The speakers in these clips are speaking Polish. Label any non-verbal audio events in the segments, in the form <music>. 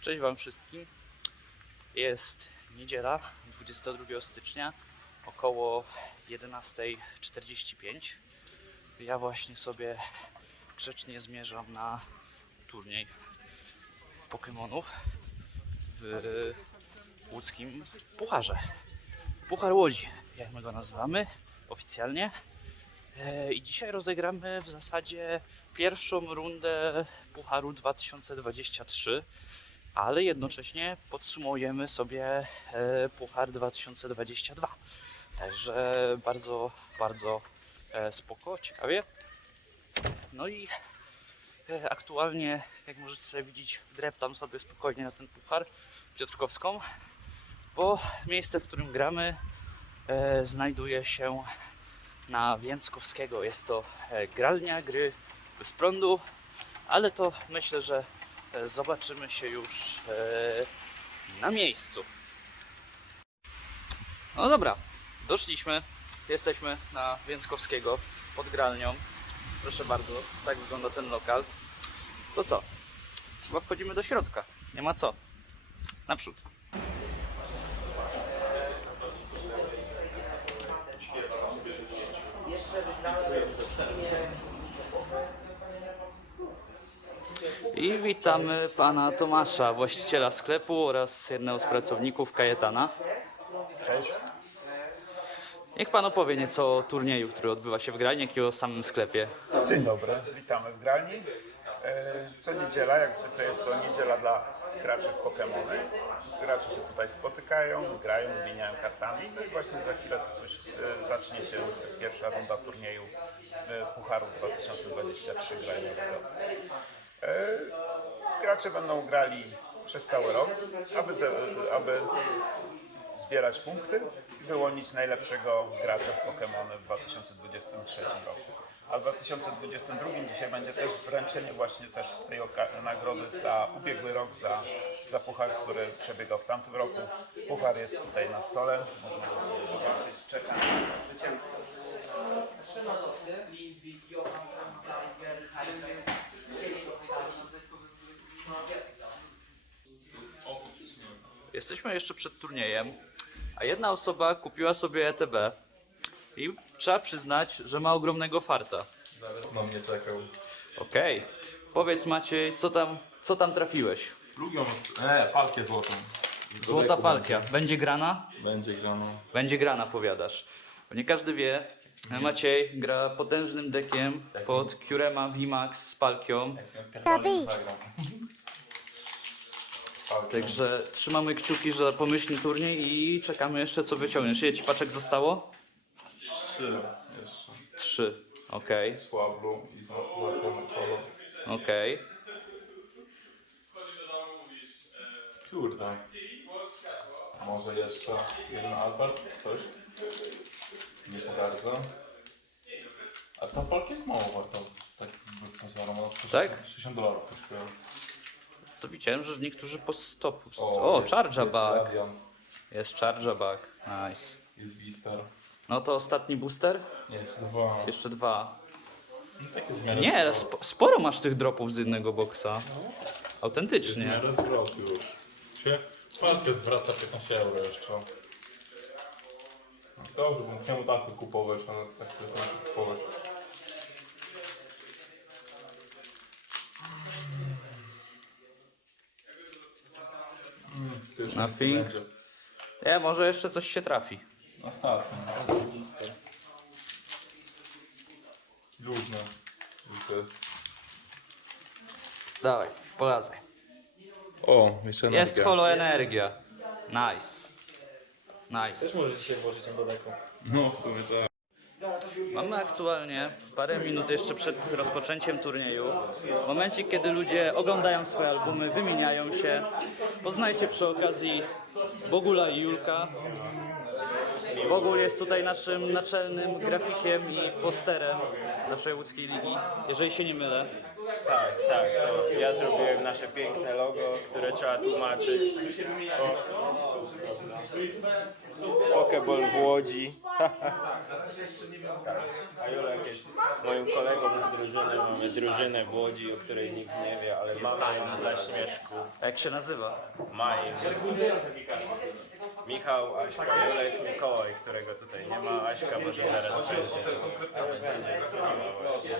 Cześć Wam wszystkim. Jest niedziela, 22 stycznia, około 11.45. Ja właśnie sobie grzecznie zmierzam na turniej Pokémonów w łódzkim Pucharze. Puchar Łodzi, jak my go nazywamy oficjalnie. E, I dzisiaj rozegramy w zasadzie pierwszą rundę Pucharu 2023, ale jednocześnie podsumujemy sobie e, Puchar 2022. Także bardzo, bardzo e, spoko, ciekawie. No i e, aktualnie, jak możecie sobie widzieć, dreptam sobie spokojnie na ten Puchar Piotrkowską, bo miejsce, w którym gramy, znajduje się na Więckowskiego. Jest to gralnia gry bez prądu, ale to myślę, że zobaczymy się już e, na miejscu. No dobra, doszliśmy. Jesteśmy na Więckowskiego pod gralnią. Proszę bardzo, tak wygląda ten lokal. To co? Chyba wchodzimy do środka. Nie ma co. Naprzód. I witamy pana Tomasza, właściciela sklepu oraz jednego z pracowników Kajetana. Cześć. Niech pan opowie nieco o turnieju, który odbywa się w gralni, jak i o samym sklepie. Dzień dobry, witamy w gralni. E, Co niedziela, jak zwykle jest to niedziela dla graczy w Pokémony. Gracze się tutaj spotykają, grają, wymieniają kartami. No i właśnie za chwilę tu coś e, zacznie się pierwsza runda turnieju e, Pucharu 2023 graniowego. E, Gracze będą grali przez cały rok, aby, aby zbierać punkty i wyłonić najlepszego gracza w Pokémony w 2023 roku. A w 2022 dzisiaj będzie też wręczenie właśnie też z tej nagrody za ubiegły rok, za, za puchar, który przebiegał w tamtym roku. Puchar jest tutaj na stole, możemy go sobie zobaczyć. Czekamy na zwycięzcę. Jesteśmy jeszcze przed turniejem, a jedna osoba kupiła sobie ETB i trzeba przyznać, że ma ogromnego farta. Nawet na mnie czekał. Okej, powiedz Maciej, co tam, co tam trafiłeś? Lubią. E, palkę złotą. Złota palkia, będzie grana? Będzie grano. Będzie grana, powiadasz. Bo nie każdy wie, Maciej gra potężnym dekiem pod Curema VMAX z palkią. Tabii. Także trzymamy kciuki za pomyślny turniej i czekamy jeszcze co wyciągniesz. Ile ci paczek zostało? Trzy jeszcze. Trzy. Okej, Słablu i za, za co polo. okej. Kurde. Może jeszcze jeden Albert? Coś? Nie za bardzo. A ta palka jest mało warta. Tak by pozorom. ona przecież Tak? 60 dolarów kosztuje. To widziałem, że niektórzy po stopu. O, O, jest- charge jest bug. Radiant, Jest charge bug. Nice. Jest Vistar. No to ostatni booster? Nie, jest dwa. Jeszcze dwa. Zmiany. Nie, sp- sporo masz tych dropów z jednego boksa. Jest Autentycznie. miarę zwrot już. Się palkę zwraca 15 euro jeszcze. Dobrze, bym chciał taką kupować, ale tak to kupować. Mm, to już Nothing. nie będzie. Nie, może jeszcze coś się trafi. Ostatni, ostatni booster. Luźny. I to jest... Dawaj, polazaj. O, jeszcze Jest holo energia. Nice. Nice. Też możecie się włożyć do deku. No, w sumie tak. Mamy aktualnie parę minut jeszcze przed rozpoczęciem turnieju. W momencie, kiedy ludzie oglądają swoje albumy, wymieniają się. Poznajcie przy okazji Bogula i Julka. Bogul jest tutaj naszym naczelnym grafikiem i posterem naszej łódzkiej ligi, jeżeli się nie mylę. Tak, tak, to ja zrobiłem nasze piękne logo, które trzeba tłumaczyć. O, Pokeball w Łodzi. A Julek jest moim kolegą z drużyny. Mamy drużynę w Łodzi, o której nikt nie wie, ale mamy ją dla śmieszku. A jak się nazywa? Maj. Michał, Aśka, Julek, Mikołaj, którego tutaj nie ma. Aśka może zaraz będzie. Będzie dzwoniła właśnie.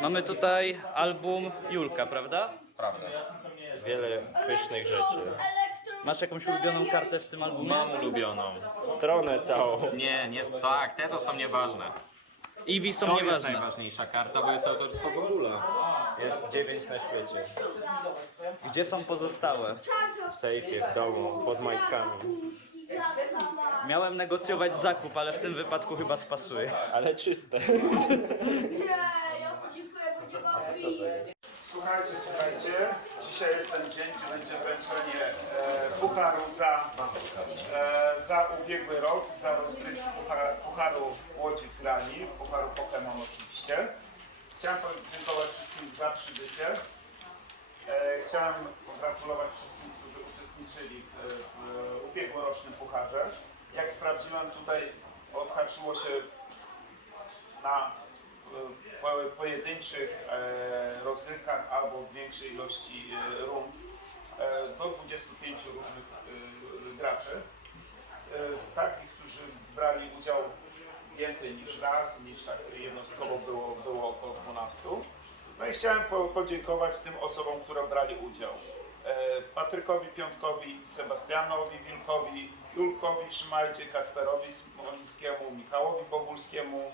Mamy tutaj album Julka, prawda? Wiele pysznych rzeczy. Masz jakąś ulubioną kartę w tym albumie? Mam ulubioną. Stronę całą. Nie, nie, tak, te to są nieważne. Eevee są To jest nieważne. najważniejsza karta, bo jest autorstwo Bogula. Jest dziewięć na świecie. Gdzie są pozostałe? W sejfie, w domu, pod majtkami. Miałem negocjować zakup, ale w tym wypadku chyba spasuje. Ale czyste. <laughs> Nie, ja podziękuję, bo nie ma Słuchajcie, słuchajcie, dzisiaj jest ten dzień, gdzie będzie wręczenie e, pucharu za, e, za ubiegły rok, za rozgrywki pucha, pucharu Łodzi Grani, pucharu Pokémon oczywiście. Chciałem podziękować wszystkim za przybycie. E, chciałem pogratulować wszystkim, którzy uczestniczyli w, w ubiegłorocznym pucharze. Jak sprawdziłem tutaj, odhaczyło się na pojedynczych e, rozgrywkach albo w większej ilości e, rund e, do 25 różnych e, graczy. E, Takich, którzy brali udział więcej niż raz, niż tak jednostkowo było, było około 12. No i chciałem po, podziękować tym osobom, które brali udział. E, Patrykowi Piątkowi, Sebastianowi Wilkowi, Julkowi Szymajdzie, Kacperowi Smolickiemu, Michałowi Bogulskiemu,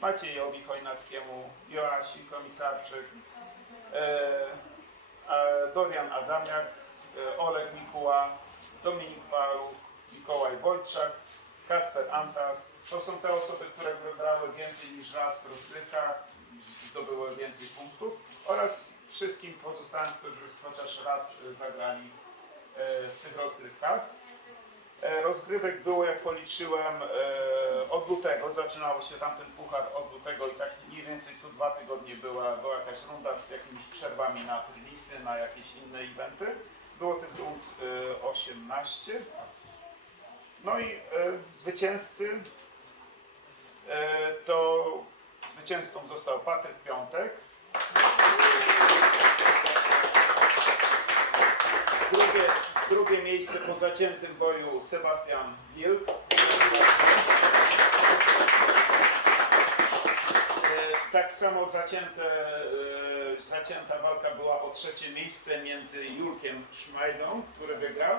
Maciejowi Chojnackiemu, Joasi Komisarczyk, e, Dorian Adamiak, e, Oleg Mikuła, Dominik Paluch, Mikołaj Wojczak, Kasper Antas. To są te osoby, które wybrały więcej niż raz w rozgrywkach, zdobyły więcej punktów oraz wszystkim pozostałym, którzy chociaż raz e, zagrali w tych rozgrywkach. E, Rozgrywek było, jak policzyłem, e, od lutego. Zaczynało się tamten puchar od lutego i tak mniej więcej co dwa tygodnie była, była jakaś runda z jakimiś przerwami na trylisy, na jakieś inne eventy. Było tych rund e, 18. No i e, zwycięzcy e, to zwycięzcą został Patryk Piątek. Drugie, drugie miejsce po zaciętym boju Sebastian Wilk. E, Tak samo zacięte, e, zacięta walka była o trzecie miejsce między Julkiem Szmajdą, który wygrał.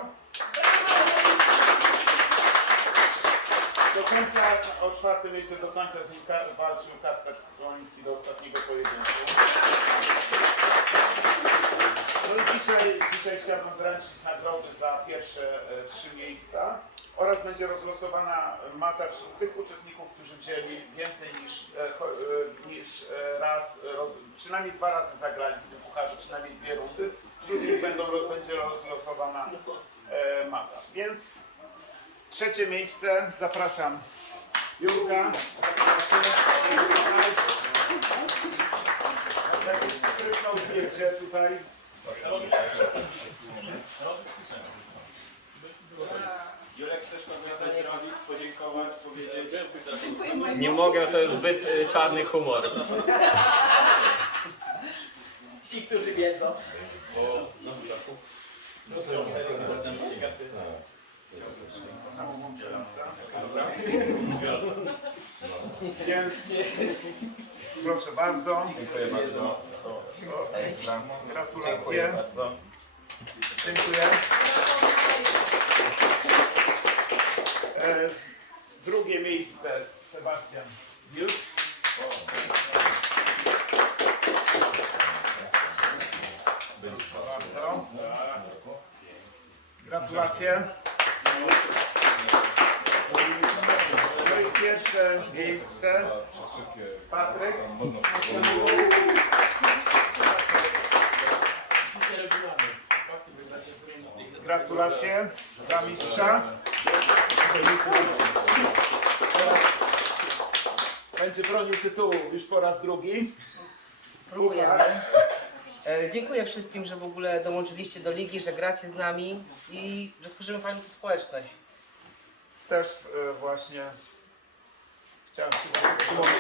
Do końca, o czwarte miejsce do końca z nim walczył Kasper Skłoniński do ostatniego pojedynku. No dzisiaj, dzisiaj chciałbym wręczyć nagrody za pierwsze e, trzy miejsca oraz będzie rozlosowana mata wśród tych uczestników, którzy wzięli więcej niż, e, e, niż e, raz, roz, przynajmniej dwa razy zagrali w tym pucharze, przynajmniej dwie rundy. Wśród nich będą, będzie rozlosowana e, mata. Więc trzecie miejsce zapraszam Julka. Zdjęcie tutaj. Julek, chcesz kogoś pozdrowić, podziękować, powiedzieć? Nie mogę, to jest zbyt y, czarny humor. Ci, którzy wiedzą. Dobra. Więc proszę bardzo. Dziękuję bardzo. Gratulacje. bardzo. Dziękuję. E, Drugie miejsce Sebastian. Proszę bardzo. Gratulacje. Pierwsze miejsce Patryk. Gratulacje dla mistrza. Będzie bronił tytułu już po raz drugi. Próbujemy. E, dziękuję wszystkim, że w ogóle dołączyliście do ligi, że gracie z nami i że tworzymy fajną społeczność. Też e, właśnie chciałem się przyłączyć.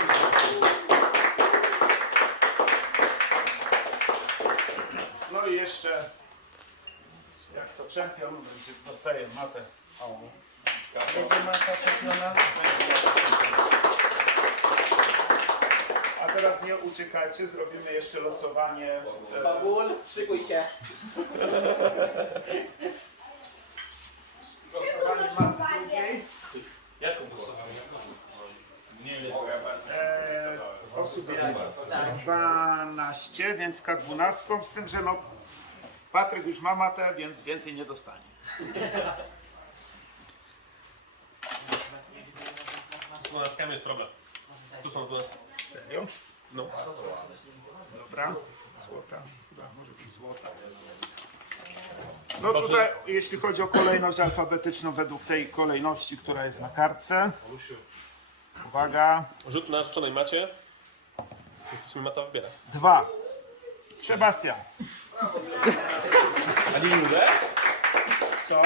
No i jeszcze jak to czempion będzie dostaje matę. O, Będzie masa czempiona. A teraz nie uciekajcie, zrobimy jeszcze losowanie. Babul, szykuj się. <laughs> Losowanie maty drugiej. Jaką głosowanie? Nie wiem. E, osób jest Tak. 12, więc K12, z tym, że no Patryk już ma matę, więc więcej nie dostanie. Z dwunastkami jest problem. Tu są dwunastki. Serio? No. Dobra. Złota. Chyba może być złota. No tutaj, jeśli chodzi o kolejność alfabetyczną według tej kolejności, która jest na kartce. Uwaga. Rzut na szczonej macie. To sobie mata wybiera. Dwa. Sebastian. A nie Julek? Co?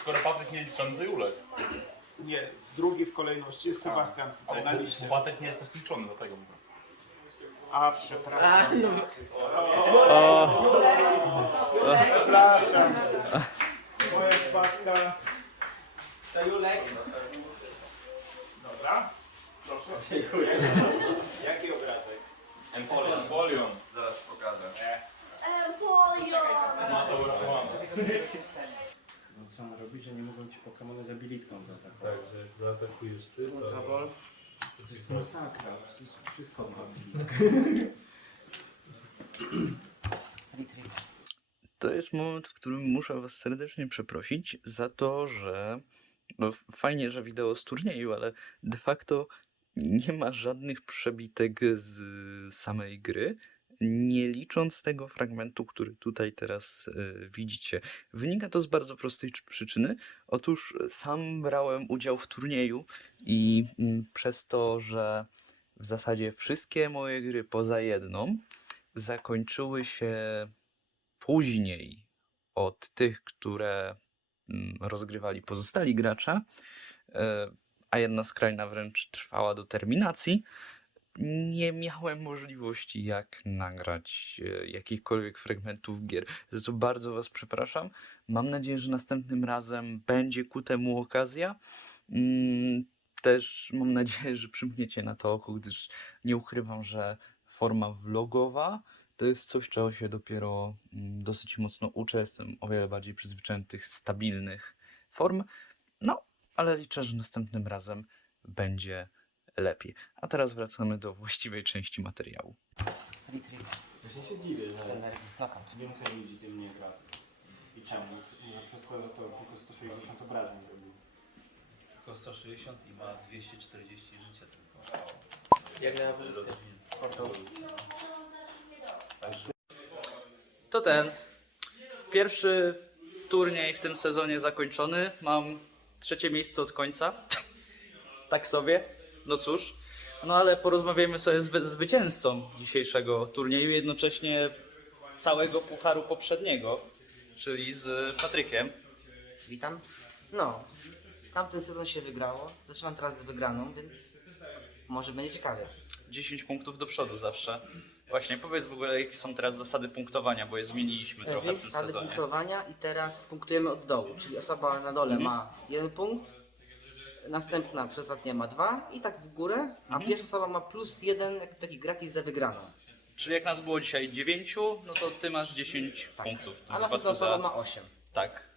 Skoro Patryk nie liczony, to Julek. Nie, drugi w kolejności jest Sebastian tutaj na liście. Patryk nie jest posliczony, dlatego mówię. A, przepraszam. A, no, Przepraszam. Moja wpadka. to Julek. Dobra. Proszę. Jaki obrazek? Empolion. Empolion. Zaraz pokażę. To uratowane. No co on robi, że nie mogą ci Pokemony z abilitką zaatakować? Tak, że jak zaatakujesz ty, to... Ultraball. To jest masakra, przecież wszystko ma. Nitrix. To jest moment, w którym muszę Was serdecznie przeprosić za to, że no fajnie, że wideo z turnieju, ale de facto nie ma żadnych przebitek z samej gry, nie licząc tego fragmentu, który tutaj teraz e, widzicie. Wynika to z bardzo prostej czy- przyczyny. Otóż sam brałem udział w turnieju i mm, przez to, że w zasadzie wszystkie moje gry poza jedną zakończyły się później od tych, które mm, rozgrywali pozostali gracze, e, a jedna skrajna wręcz trwała do terminacji, nie miałem możliwości jak nagrać e, jakichkolwiek fragmentów gier. Za co bardzo Was przepraszam. Mam nadzieję, że następnym razem będzie ku temu okazja. Mm, Też mam nadzieję, że przymkniecie na to oko, gdyż nie ukrywam, że forma vlogowa to jest coś, czego się dopiero mm, dosyć mocno uczę. Jestem o wiele bardziej przyzwyczajony tych stabilnych form. No, ale liczę, że następnym razem będzie lepiej. A teraz wracamy do właściwej części materiału. Nitrix. Właśnie się dziwię, że więcej ludzi tym nie gra. I czemu? Przez to, tylko 160 obrażeń zrobił. Tylko 160 i ma 240 życia tylko. Jak na. To ten. Pierwszy turniej w tym sezonie zakończony. Mam trzecie miejsce od końca. <laughs> tak sobie. No cóż. No ale porozmawiajmy sobie z wy- zwycięzcą dzisiejszego turnieju, jednocześnie całego pucharu poprzedniego, czyli z Patrykiem. Witam. No, tamten sezon się wygrało. Zaczynam teraz z wygraną, więc może będzie ciekawie. 10 punktów do przodu zawsze. Właśnie, powiedz w ogóle, jakie są teraz zasady punktowania, bo je zmieniliśmy trochę w zasady sezonie. punktowania i teraz punktujemy od dołu, czyli osoba na dole ma jeden punkt, następna przesadnia ma dwa i tak w górę, a pierwsza osoba ma plus jeden, taki gratis za wygraną. Czyli jak nas było dzisiaj 9, no to ty masz 10 punktów. W tym A następna wypadku osoba za... ma osiem. Tak, tak.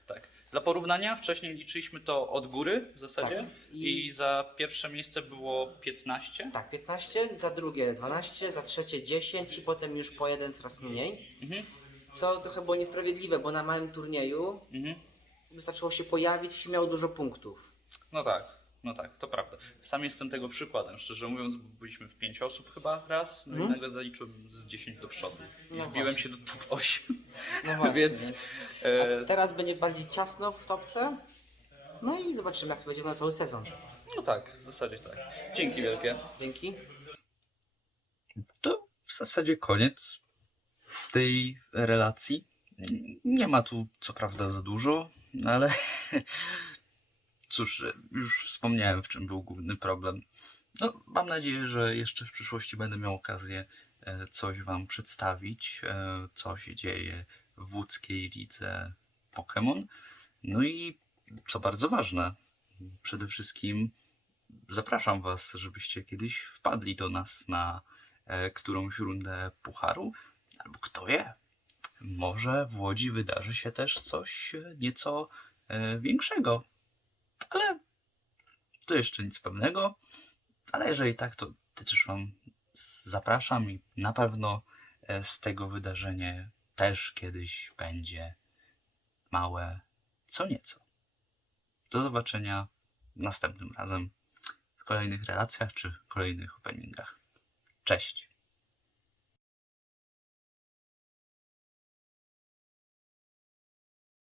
Dla porównania, wcześniej liczyliśmy to od góry w zasadzie Tak. i... I- za pierwsze miejsce było 15. Tak, 15, za drugie 12, za trzecie 10 i potem już po jeden coraz mniej. Mhm. Co trochę było niesprawiedliwe, bo na małym turnieju Mhm. wystarczyło się pojawić i miał dużo punktów. No tak, no tak, to prawda. Sam jestem tego przykładem, szczerze mówiąc, bo byliśmy w 5 osób chyba raz, no Mhm. i nagle zaliczyłem z 10 do przodu. I No wbiłem właśnie. się do top 8. No <laughs> właśnie, Więc e, A teraz będzie bardziej ciasno w topce. No i zobaczymy, jak to będzie na cały sezon. no tak, w zasadzie tak. Dzięki wielkie. Dzięki. To w zasadzie koniec tej relacji. Nie ma tu co prawda za dużo, ale <laughs> cóż, już wspomniałem, w czym był główny problem. No, mam nadzieję, że jeszcze w przyszłości będę miał okazję e, coś Wam przedstawić, e, co się dzieje w łódzkiej lidze Pokémon. No i co bardzo ważne, przede wszystkim zapraszam Was, żebyście kiedyś wpadli do nas na e, którąś rundę pucharu, albo kto wie, może w Łodzi wydarzy się też coś nieco większego. Ale to jeszcze nic pewnego. Ale jeżeli tak, to też Wam zapraszam i na pewno e, z tego wydarzenia też kiedyś będzie małe co nieco. Do zobaczenia następnym razem w kolejnych relacjach czy kolejnych openingach. Cześć!